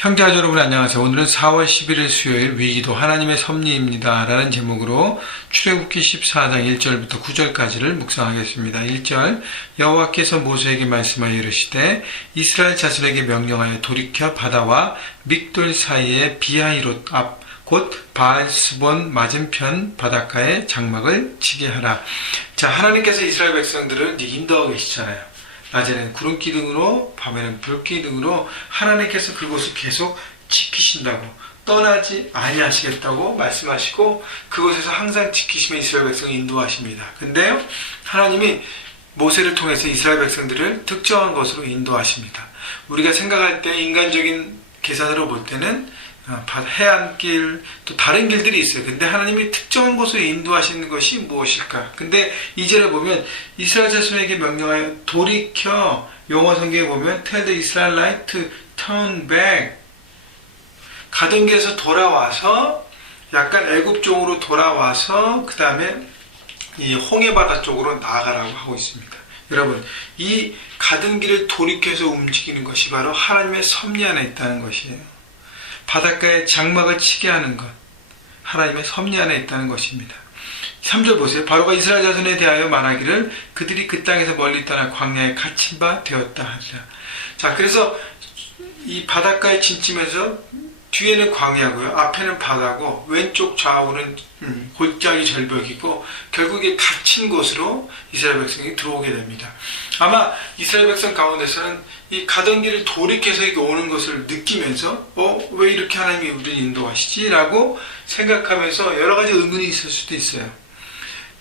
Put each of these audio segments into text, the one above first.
형제자 여러분 안녕하세요. 오늘은 4월 11일 수요일 위기도 하나님의 섭리입니다 라는 제목으로 출애굽기 14장 1절부터 9절까지를 묵상하겠습니다. 1절 여호와께서 모세에게 말씀하여 이르시되 이스라엘 자손에게 명령하여 돌이켜 바다와 믹돌 사이에 비하이롯 앞 곧 바알스본 맞은편 바닷가에 장막을 치게 하라. 자, 하나님께서 이스라엘 백성들을 인도하고 계시잖아요. 낮에는 구름 기둥으로 밤에는 불 기둥으로 하나님께서 그곳을 계속 지키신다고, 떠나지 아니하시겠다고 말씀하시고 그곳에서 항상 지키시면 이스라엘 백성을 인도하십니다. 근데요, 하나님이 모세를 통해서 이스라엘 백성들을 특정한 곳으로 인도하십니다. 우리가 생각할 때 인간적인 계산으로 볼 때는 해안길, 또 다른 길들이 있어요. 근데 하나님이 특정한 곳으로 인도하시는 것이 무엇일까? 근데 2절에 보면 이스라엘 자손에게 명령하여 돌이켜, 영어 성경에 보면 tell the Israelites to turn back, 가던 길에서 돌아와서 약간 애굽 쪽으로 돌아와서 그 다음에 이 홍해바다 쪽으로 나아가라고 하고 있습니다. 여러분, 이 가던 길을 돌이켜서 움직이는 것이 바로 하나님의 섭리 안에 있다는 것이에요. 바닷가에 장막을 치게 하는 것, 하나님의 섭리 안에 있다는 것입니다. 3절 보세요. 바로가 이스라엘 자손에 대하여 말하기를 그들이 그 땅에서 멀리 떠나 광야에 갇힌 바 되었다 하리라. 자, 그래서 이 바닷가에 진침해서 뒤에는 광야고요, 앞에는 바다고, 왼쪽 좌우는 골짜기 절벽이고, 결국에 갇힌 곳으로 이스라엘 백성이 들어오게 됩니다. 아마 이스라엘 백성 가운데서는 이 가던 길을 돌이켜서 이렇게 오는 것을 느끼면서 왜 이렇게 하나님이 우리를 인도하시지? 라고 생각하면서 여러 가지 의문이 있을 수도 있어요.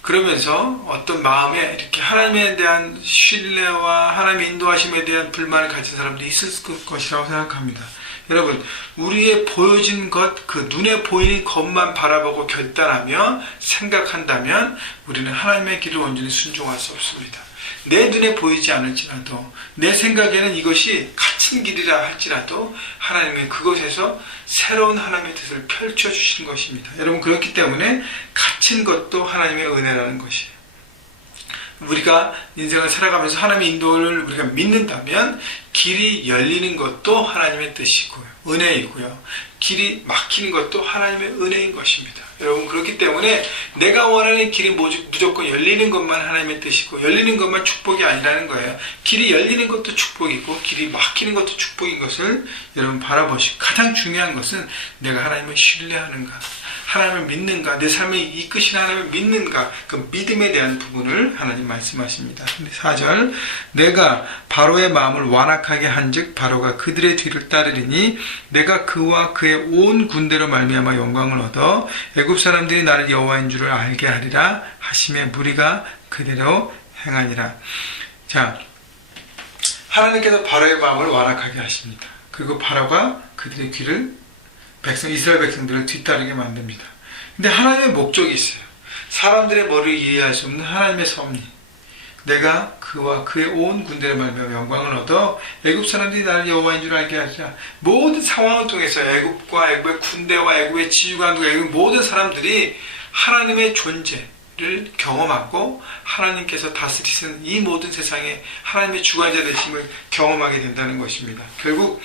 그러면서 어떤 마음에 이렇게 하나님에 대한 신뢰와 하나님의 인도하심에 대한 불만을 가진 사람들이 있을 것이라고 생각합니다. 여러분, 우리의 보여진 것, 그 눈에 보이는 것만 바라보고 결단하며 생각한다면 우리는 하나님의 길을 온전히 순종할 수 없습니다. 내 눈에 보이지 않을지라도, 내 생각에는 이것이 갇힌 길이라 할지라도 하나님은 그것에서 새로운 하나님의 뜻을 펼쳐주시는 것입니다. 여러분, 그렇기 때문에 갇힌 것도 하나님의 은혜라는 것이에요. 우리가 인생을 살아가면서 하나님의 인도를 우리가 믿는다면 길이 열리는 것도 하나님의 뜻이고요, 은혜이고요. 길이 막히는 것도 하나님의 은혜인 것입니다. 여러분, 그렇기 때문에 내가 원하는 길이 무조건 열리는 것만 하나님의 뜻이고 열리는 것만 축복이 아니라는 거예요. 길이 열리는 것도 축복이고 길이 막히는 것도 축복인 것을 여러분 바라보시고, 가장 중요한 것은 내가 하나님을 신뢰하는가, 하나님을 믿는가, 내 삶을 이끄시는 하나님을 믿는가, 그 믿음에 대한 부분을 하나님 말씀하십니다. 4절 내가 바로의 마음을 완악하게 한즉 바로가 그들의 뒤를 따르리니 내가 그와 그의 온 군대로 말미암아 영광을 얻어 애굽 사람들이 나를 여호와인 줄을 알게 하리라 하심에 무리가 그대로 행하니라. 자, 하나님께서 바로의 마음을 완악하게 하십니다. 그리고 바로가 그들의 귀를 이스라엘 백성들을 뒤따르게 만듭니다. 근데 하나님의 목적이 있어요. 사람들의 머리를 이해할 수 없는 하나님의 섭리. 내가 그와 그의 온 군대를 말미암아 영광을 얻어 애굽 사람들이 나를 여호와인 줄 알게 하리라. 모든 상황을 통해서 애굽과 애굽의 군대와 애굽의 지휘관과 애굽의 모든 사람들이 하나님의 존재를 경험하고 하나님께서 다스리시는 이 모든 세상에 하나님의 주관자 되심을 경험하게 된다는 것입니다. 결국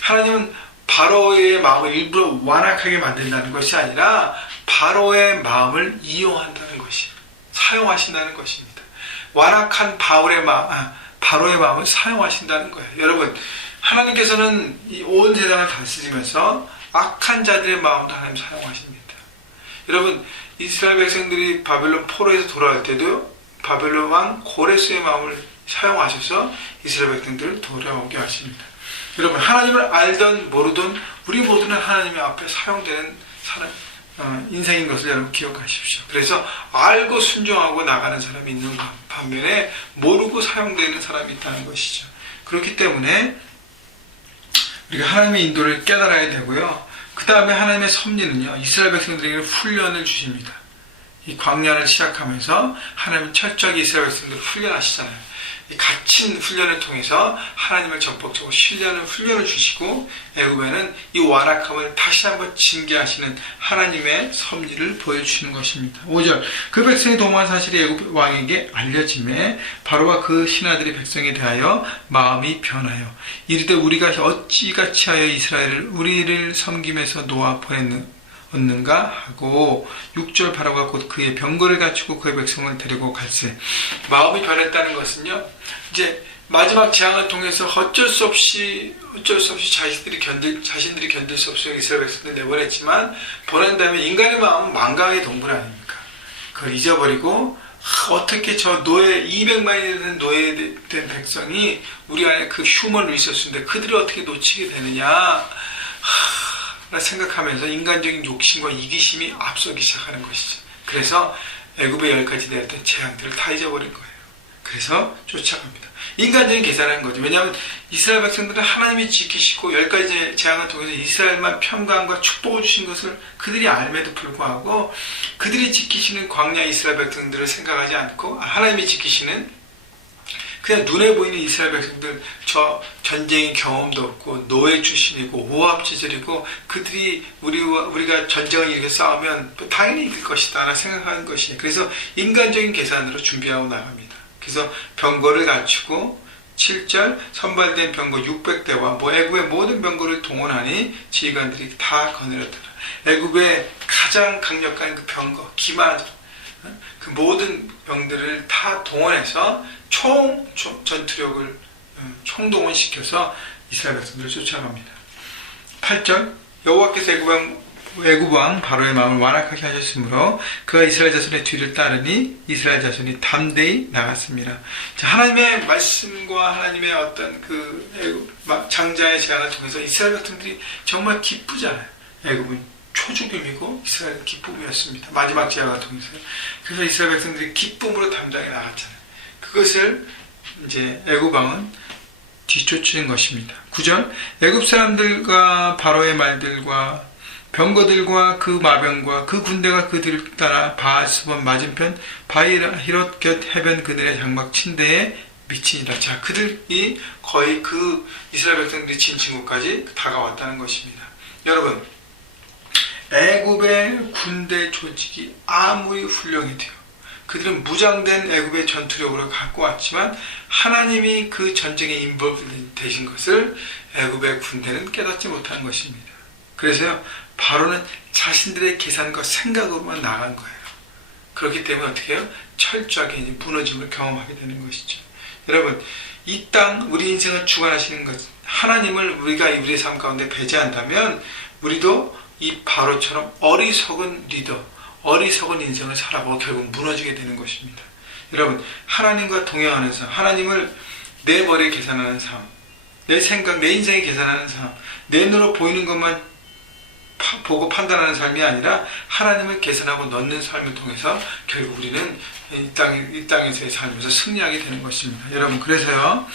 하나님은 바로의 마음을 일부러 완악하게 만든다는 것이 아니라 바로의 마음을 이용한다는 것이, 사용하신다는 것입니다. 완악한 바로의 마음을 사용하신다는 거예요. 여러분, 하나님께서는 이 온 세상을 다스리면서 악한 자들의 마음도 하나님 사용하십니다. 여러분, 이스라엘 백성들이 바벨론 포로에서 돌아올 때도 바벨론 왕 고레스의 마음을 사용하셔서 이스라엘 백성들을 돌아오게 하십니다. 여러분, 하나님을 알던 모르던 우리 모두는 하나님 앞에 사용되는 인생인 것을 여러분 기억하십시오. 그래서 알고 순종하고 나가는 사람이 있는 반면에 모르고 사용되는 사람이 있다는 것이죠. 그렇기 때문에 우리가 하나님의 인도를 깨달아야 되고요. 그 다음에 하나님의 섭리는요, 이스라엘 백성들에게 훈련을 주십니다. 이 광야를 시작하면서 하나님은 철저하게 이스라엘 백성들을 훈련하시잖아요. 이 갇힌 훈련을 통해서 하나님을 전폭적으로 신뢰하는 훈련을 주시고 애굽에는 이 완악함을 다시 한번 징계하시는 하나님의 섭리를 보여주시는 것입니다. 5절 그 백성이 도망한 사실이 애굽 왕에게 알려짐에 바로와 그 신하들이 백성에 대하여 마음이 변하여 이르되 우리가 어찌같이 하여 이스라엘을 우리를 섬김에서 놓아 보냈는가 하고 6절 바로가 곧 그의 병거를 갖추고 그의 백성을 데리고 갈세. 마음이 변했다는 것은요, 이제 마지막 재앙을 통해서 어쩔 수 없이 자신들이 견딜 수 없어요. 이스라엘 백성들 내보냈지만 보낸 다음에 인간의 마음은 망각의 동물 아닙니까? 그걸 잊어버리고 어떻게 저 200만이 되는 노예된 백성이 우리 안에 그 휴먼 리소스인데 그들을 어떻게 놓치게 되느냐 생각하면서 인간적인 욕심과 이기심이 앞서기 시작하는 것이죠. 그래서 애굽의 10가지 내렸던 재앙들을 다 잊어버린 거예요. 그래서 쫓아갑니다. 인간적인 계산하는 거죠. 왜냐하면 이스라엘 백성들은 하나님이 지키시고 10가지 재앙을 통해서 이스라엘만 평강과 축복을 주신 것을 그들이 알면도 불구하고 그들이 지키시는 광야 이스라엘 백성들을 생각하지 않고 하나님이 지키시는 그냥 눈에 보이는 이스라엘 백성들 저 전쟁의 경험도 없고 노예 출신이고 오합지졸이고 그들이 우리가 전쟁을 이렇게 싸우면 당연히 이길 것이다 라는 생각하는 것이에요. 그래서 인간적인 계산으로 준비하고 나갑니다. 그래서 병거를 갖추고 7절 선발된 병거 600대와 애굽의 모든 병거를 동원하니 지휘관들이 다 거느렸더라. 애굽의 가장 강력한 그 병거 기마 그 모든 병들을 다 동원해서 전투력을 총동원시켜서 이스라엘 백성들을 쫓아갑니다. 8절 여호와께서 애굽 왕 바로의 마음을 완악하게 하셨으므로 그가 이스라엘 자손의 뒤를 따르니 이스라엘 자손이 담대히 나갔습니다. 자, 하나님의 말씀과 하나님의 어떤 그 장자의 제안을 통해서 이스라엘 백성들이 정말 기쁘잖아요. 애굽은 초죽음이고 이스라엘은 기쁨이었습니다. 마지막 재앙을 통해서. 그래서 이스라엘 백성들이 기쁨으로 담당해 나갔잖아요. 그것을 이제 애굽 왕은 뒤쫓는 것입니다. 9절 애굽 사람들과 바로의 말들과 병거들과 그 마병과 그 군대가 그들을 따라 바알스본 맞은편 바히롯 곁 해변 그늘의 장막 침대에 미치니라. 자, 그들이 거의 그 이스라엘 백성들이 진 친구까지 다가왔다는 것입니다. 여러분, 애굽의 군대 조직이 아무리 훌륭해도요, 그들은 무장된 애굽의 전투력으로 갖고 왔지만 하나님이 그 전쟁에 인볼브 되신 것을 애굽의 군대는 깨닫지 못하는 것입니다. 그래서요, 바로는 자신들의 계산과 생각으로만 나간 거예요. 그렇기 때문에 어떻게 해요? 철저하게 무너짐을 경험하게 되는 것이죠. 여러분, 이 땅 우리 인생을 주관하시는 것, 하나님을 우리가 우리의 삶 가운데 배제한다면 우리도 이 바로처럼 어리석은 리더, 어리석은 인생을 살아보고 결국 무너지게 되는 것입니다. 여러분, 하나님과 동행하는 삶, 하나님을 내 머리에 계산하는 삶, 내 생각, 내 인생에 계산하는 삶, 내 눈으로 보이는 것만 보고 판단하는 삶이 아니라 하나님을 계산하고 넣는 삶을 통해서 결국 우리는 이 땅에서의 삶에서 승리하게 되는 것입니다. 여러분, 그래서요,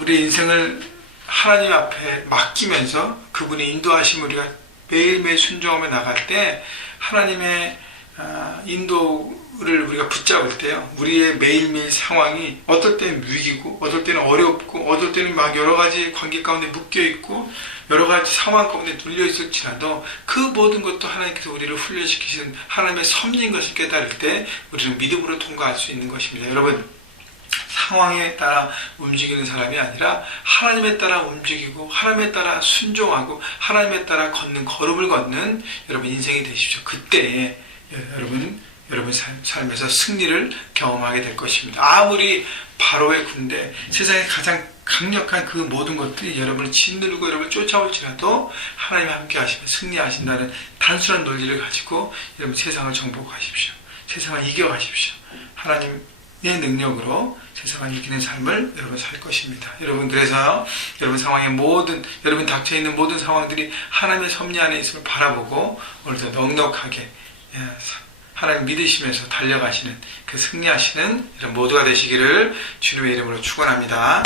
우리 인생을 하나님 앞에 맡기면서 그분의 인도하심을 우리가 매일매일 순종하며 나갈 때 하나님의 인도를 우리가 붙잡을 때요, 우리의 매일매일 상황이 어떨 때는 위기고 어떨 때는 어렵고 어떨 때는 막 여러 가지 관계 가운데 묶여있고 여러 가지 상황 가운데 눌려있을지라도 그 모든 것도 하나님께서 우리를 훈련시키신 하나님의 섭리인 것을 깨달을 때 우리는 믿음으로 통과할 수 있는 것입니다. 여러분, 상황에 따라 움직이는 사람이 아니라 하나님에 따라 움직이고 하나님에 따라 순종하고 하나님에 따라 걷는 걸음을 걷는 여러분 인생이 되십시오. 그때 여러분 삶에서 승리를 경험하게 될 것입니다. 아무리 바로의 군대, 세상에 가장 강력한 그 모든 것들이 여러분을 짓누르고 여러분을 쫓아올지라도 하나님이 함께 하시면 승리하신다는 단순한 논리를 가지고 여러분 세상을 정복하십시오. 세상을 이겨가십시오. 하나님의 능력으로 세상을 이기는 삶을 여러분 살 것입니다. 여러분, 그래서 여러분 상황의 여러분 닥쳐있는 모든 상황들이 하나님의 섭리 안에 있음을 바라보고 오늘도 넉넉하게 하나님 믿으시면서 달려가시는 그 승리하시는 여러분 모두가 되시기를 주님의 이름으로 축원합니다.